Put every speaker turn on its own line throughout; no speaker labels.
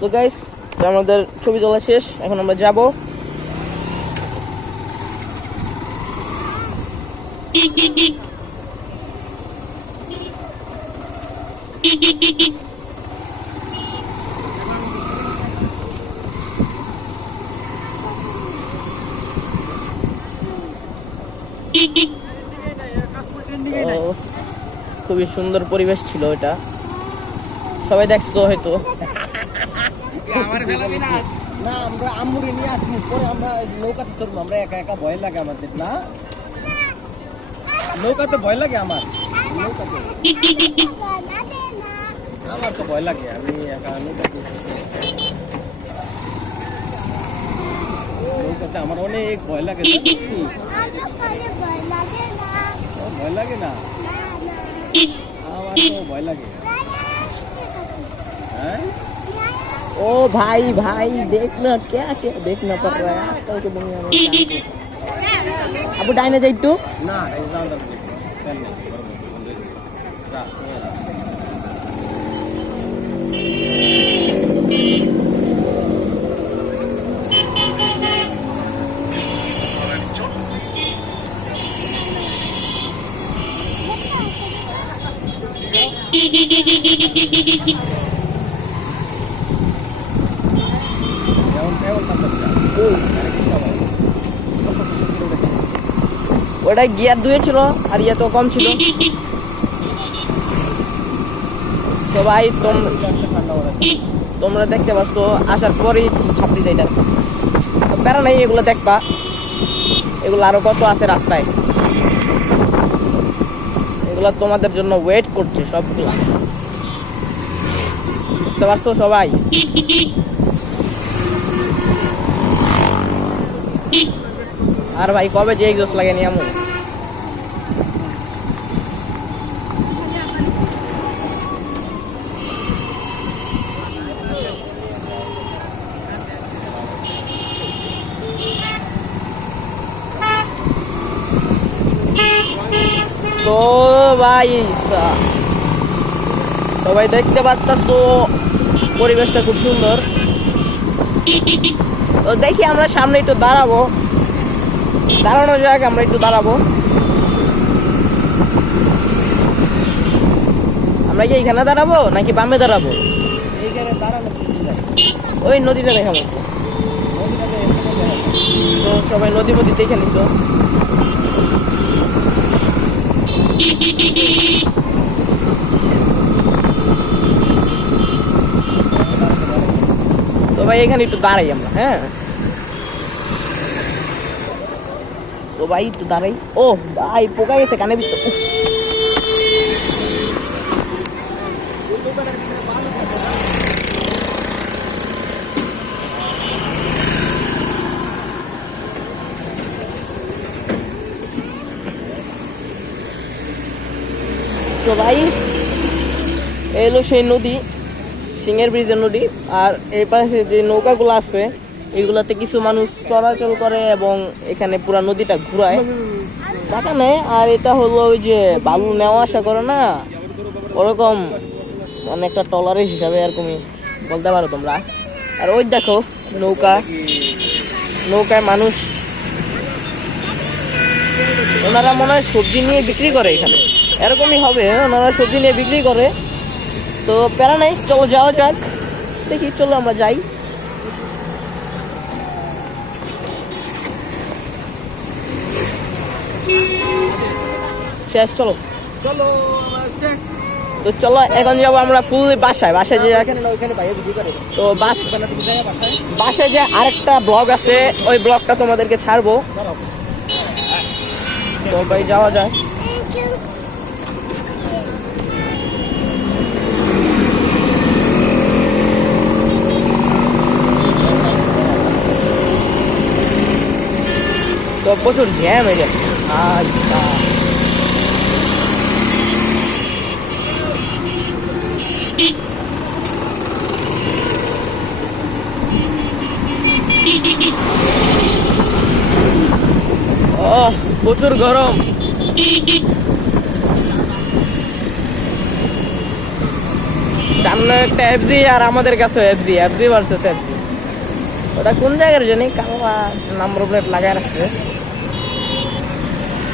তো গাইস আমাদের ছবি তোলা শেষ, এখন আমরা যাব। খুবই সুন্দর পরিবেশ ছিল এটা সবাই দেখছ হয়তো।
না, আমরা আমুরে নিয়ে আসব, পরে আমরা নৌকাতে চড়বো, আমরা একা একা ভয় লাগে আমার? নৌকাতে? আমার তো ভয় লাগে, আমি একা নৌকাতে নৌকাতে আমার অনেক ভয় লাগে ভয় লাগে না? আমার তো ভয় লাগে। হ্যাঁ?
ओ भाई भाई देखना क्या क्या देखना पड़ रहा है आजकल के दुनिया में अब डाइने
जाइए तो Thank you.
ওটা গিয়ার দুয়ে ছিল, আর ইয়ে তো কম ছিল। তো ভাই, তোম তোমরা দেখতে পাচ্ছ, আসার পরেই ছাপড়ি যাইটা তো প্যারা নাই, এগুলো দেখবা। এগুলো আরও কত আছে রাস্তায়। এগুলো তোমাদের জন্য ওয়েট করছে সবগুলা। বুঝতে পারছ সবাই? আর ভাই, কবে যে এক্সস্ট লাগেনি এমন তো ভাই, সা- সবাই দেখতে পাচ্ছ পরিবেশটা খুব সুন্দর। তো দেখি আমরা সামনে একটু দাঁড়াবো। দাঁড়ানো যাক আমরা একটু দাঁড়াবো। আমরা কি এখানে দাঁড়াবো নাকি বামে দাঁড়াবো?
এইখানে দাঁড়ানো
ওই নদীটা দেখাবো। তো সবাই নদী নদী দেখে নিছো। তো ভাই এখানে একটু দাঁড়াই আমরা হ্যাঁ? তো ভাই, একটু দাঁড়াই। ও, ভাই, পোকা গেছে, কানে তো ভাই এই সেই নদী, সিংহের ব্রিজের নদী, আর এই পাশে যে নৌকাগুলো আছে এগুলাতে কিছু মানুষ চলাচল করে এবং এখানে পুরা নদীটা ঘুরায়। টাকা নেয় আর এটা হলো ওই যে বালু নেওয়া আসা করে না, ওরকম মানে একটা টলারের হিসাবে এরকমই বলতে পারো তোমরা। আর ওই দেখো নৌকা, নৌকায় মানুষ। ওনারা মনে হয় সবজি নিয়ে বিক্রি করে এখানে। এরকমই হবে, ওনারা সবজি নিয়ে বিক্রি করে। তো প্যারা নাই, চলো যাওয়া যাক। দেখি, চলো আমরা যাই। শেষ চলো।
চলো
তো চলো এখন যাব আমরা ফুল বাসায়। বাসায় যে তো বাস
বাসায়?
যে আরেকটা ব্লগ আছে ওই ব্লগটা তোমাদেরকে ছাড়বো। তো ভাই যাওয়া যায় তো প্রচুর জ্যাম হয়ে যাচ্ছে ও প্রচুর গরম। সামনে একটা এফজি আর আমাদের কাছে এফজি এফজি ভার্সেস এফজি ওটা কোন জায়গার জানি? কালো নাম্বার প্লেট লাগায় রাখছে।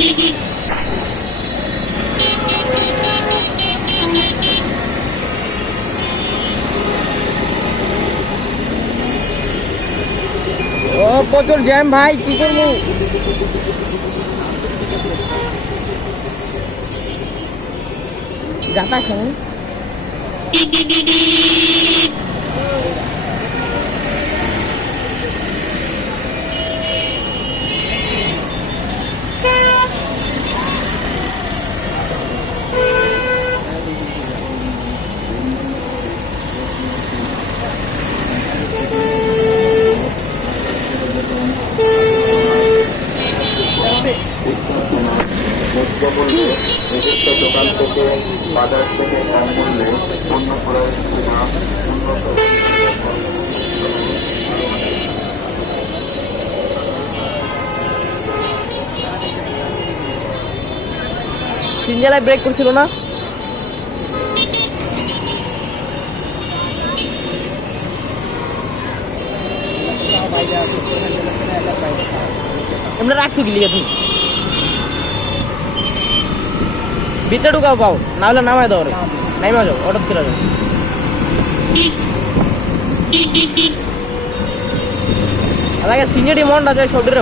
ও প্রচুর জ্যাম ভাই কি করব? যাতা সিনজেলায় ব্রেক করছিল না এমনি রাখছো কি লিখে তুমি ভিতরে ঢুকাও পাও না হলে নামায় দাও রে নাইমা যাও অর্ডার চলে যাও అలాగే সিনিয়র মনটা যায় শরীরে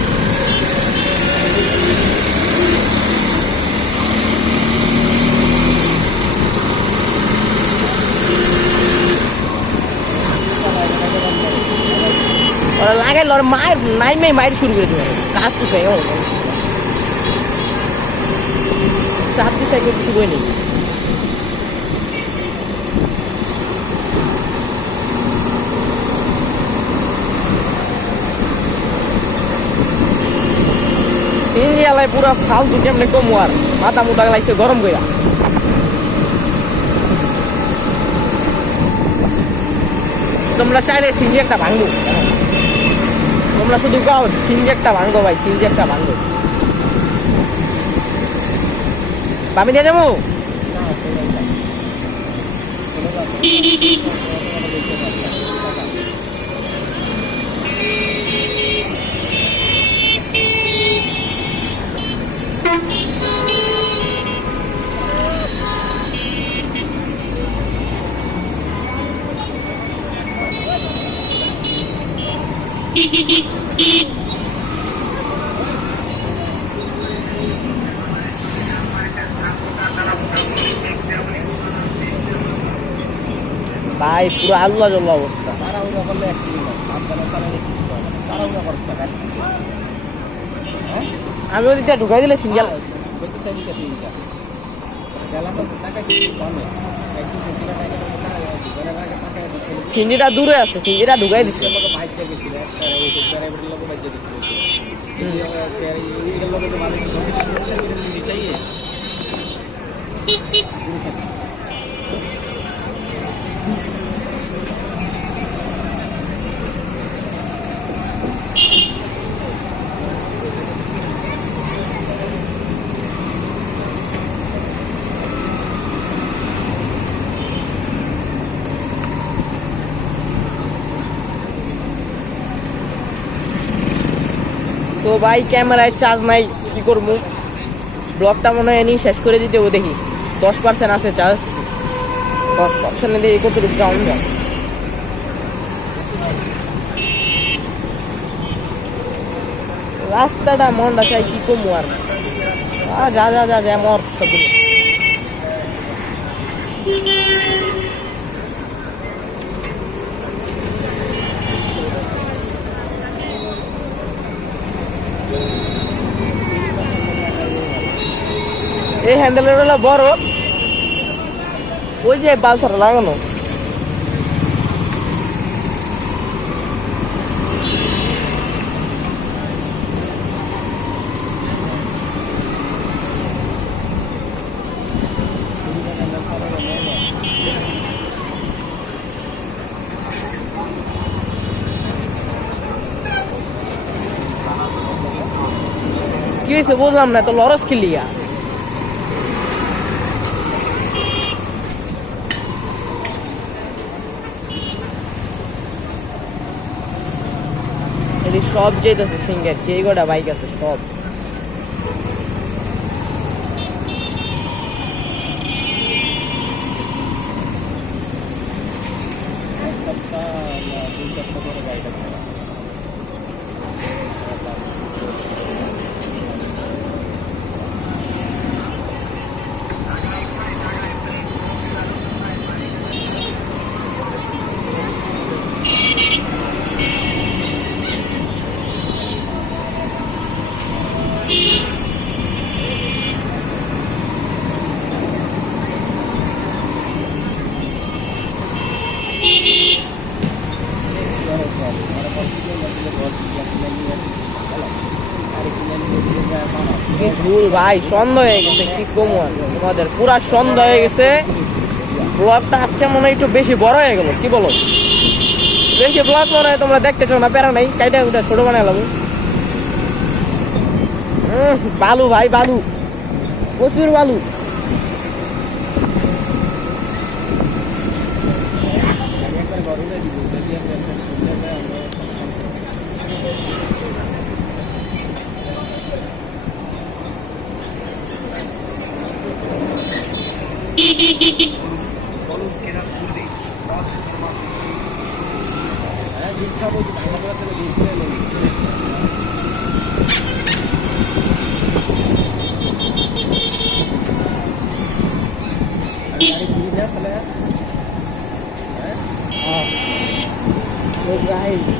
ওরা লাগাই ওরা মায়ের নাইমে মায়ের শুরু করে দেবে কাজ কিছু ও। চার দিশা কিছু বই নেই আলাই পুরা ফালতু কেমনে কমু আর? মাথা মুটা লাগছে গরম কইরা। তোমরা চাইলে সিনজি একটা ভাঙবো। তোমরা শুধু গাও সিনজি একটা ভাঙবো ভাই সিনজি একটা ভাঙবো। আমি দিয়ে যাব? ভাই পুরো আল্লাহ জল্লা অবস্থা।
তাড়াহুড়া করলে
আমি ওদিকটা ঢুকাই দিলে সিঙ্গেল
বলতে চাই দিকে দিয়ে যা গেলা তো টাকা কিছু পাবে একটু বেশি টাকা ঘরে ঘরে টাকা
সিন্ডিটা দূরে আছে সিন্ডিটা ঢুকাই দিছে।
লোক বাইক গেছিল একটা ওই যে প্যারাইভেট লোক বাইক গেছিল এই লোক তো
ভাই, ক্যামেরায় চার্জ নাই, কি করব? ব্লগটা মনে হয় শেষ করে দিতে ও দেখি। দশ পার্সেন্ট আছে চার্জ দশ পার্সেন্ট দিয়ে কতটুকু ডাউন যায়? রাস্তাটা মনটা চাই কি কমু আর? যা যা যা যা, মর সবগুলো। এই হ্যান্ডেলের হলো বড়। ওই যে বালসার লাগানো। কি হয়েছে বুঝলাম না তো লরস কিলিয়া। এদিকে সব যেতেছে সিঙ্গার যে কটা বাইক আছে সব কি ভুল ভাই সন্ধ্যা হয়ে গেছে, কি কম তোমাদের পুরা সন্ধ্যা হয়ে গেছে। ব্লগটা আজকে মনে হয় একটু বেশি বড় হয়ে গেল, কি বলো? বেশি ব্লগ মনে হয় তোমরা দেখতে চাও না, প্যারা নাই, কাইটা ওটা ছোট হম বালু ভাই, বালু। প্রচুর বালু।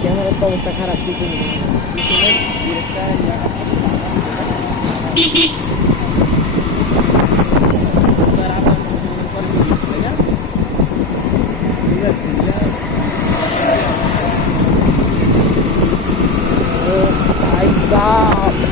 ক্যামেরার তো অবস্থা খারাপ কি করব? ও ভাই সাহেব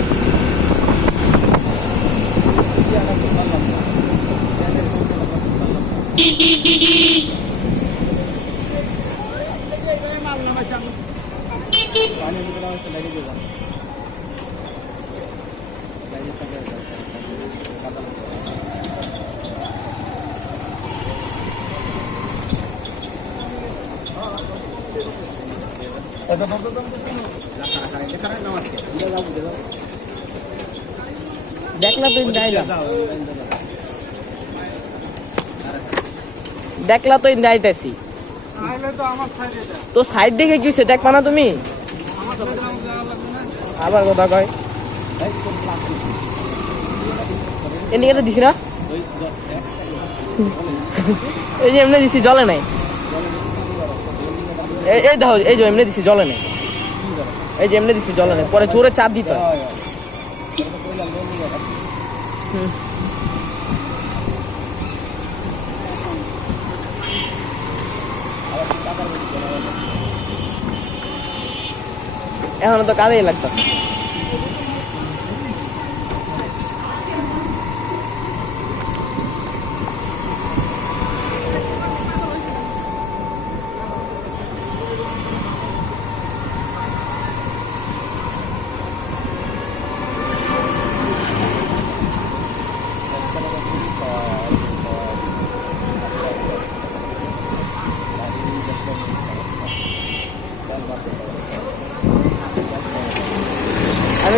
দেখলা তো দেখলা তো ইন্দাইতেছি তো সাইড দেখে কি হইছে দেখবা না তুমি আবার কথা কয়
এই কোন
দিছি না এই যে এমনি দিছি জলে নাই। এই দেখো, এই যে এমনি দিছি, জলে নেই এই যে এমনি দিছি, জলে নেই পরে জোরে চাপ দিতে হয়। হুম। এখন তো কাজেই লাগতো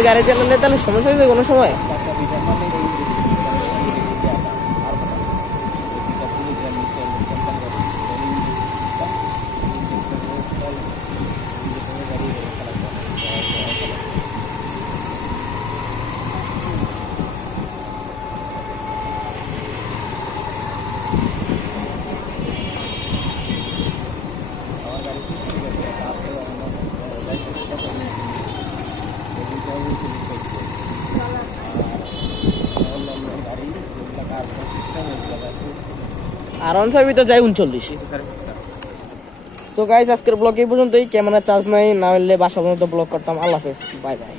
গাড়ি চালালে তাহলে সমস্যা হয়েছে কোনো সময়
টাকা দিতে পারলে এই যে এই যে আর কথা। এটা পুলিশ আর মিস্টার কোম্পানি আছে। এই যে এটা, এই যে এটা রোড কল, এই যে কোনো গাড়ি খারাপ করে। আমার গাড়ি ঠিক আছে তারপরে আমার লাইসেন্স কত নেই এদিকে চল্লিশ পাইছে অন্যান্য গাড়ি যেগুলো কার সিস্টেম এগুলো
আজকের ব্লগ এই পর্যন্তই। ক্যামেরা চার্জ নাই, না হলে বাসা পর্যন্ত ব্লগ করতাম। আল্লাহ হাফেজ। Bye bye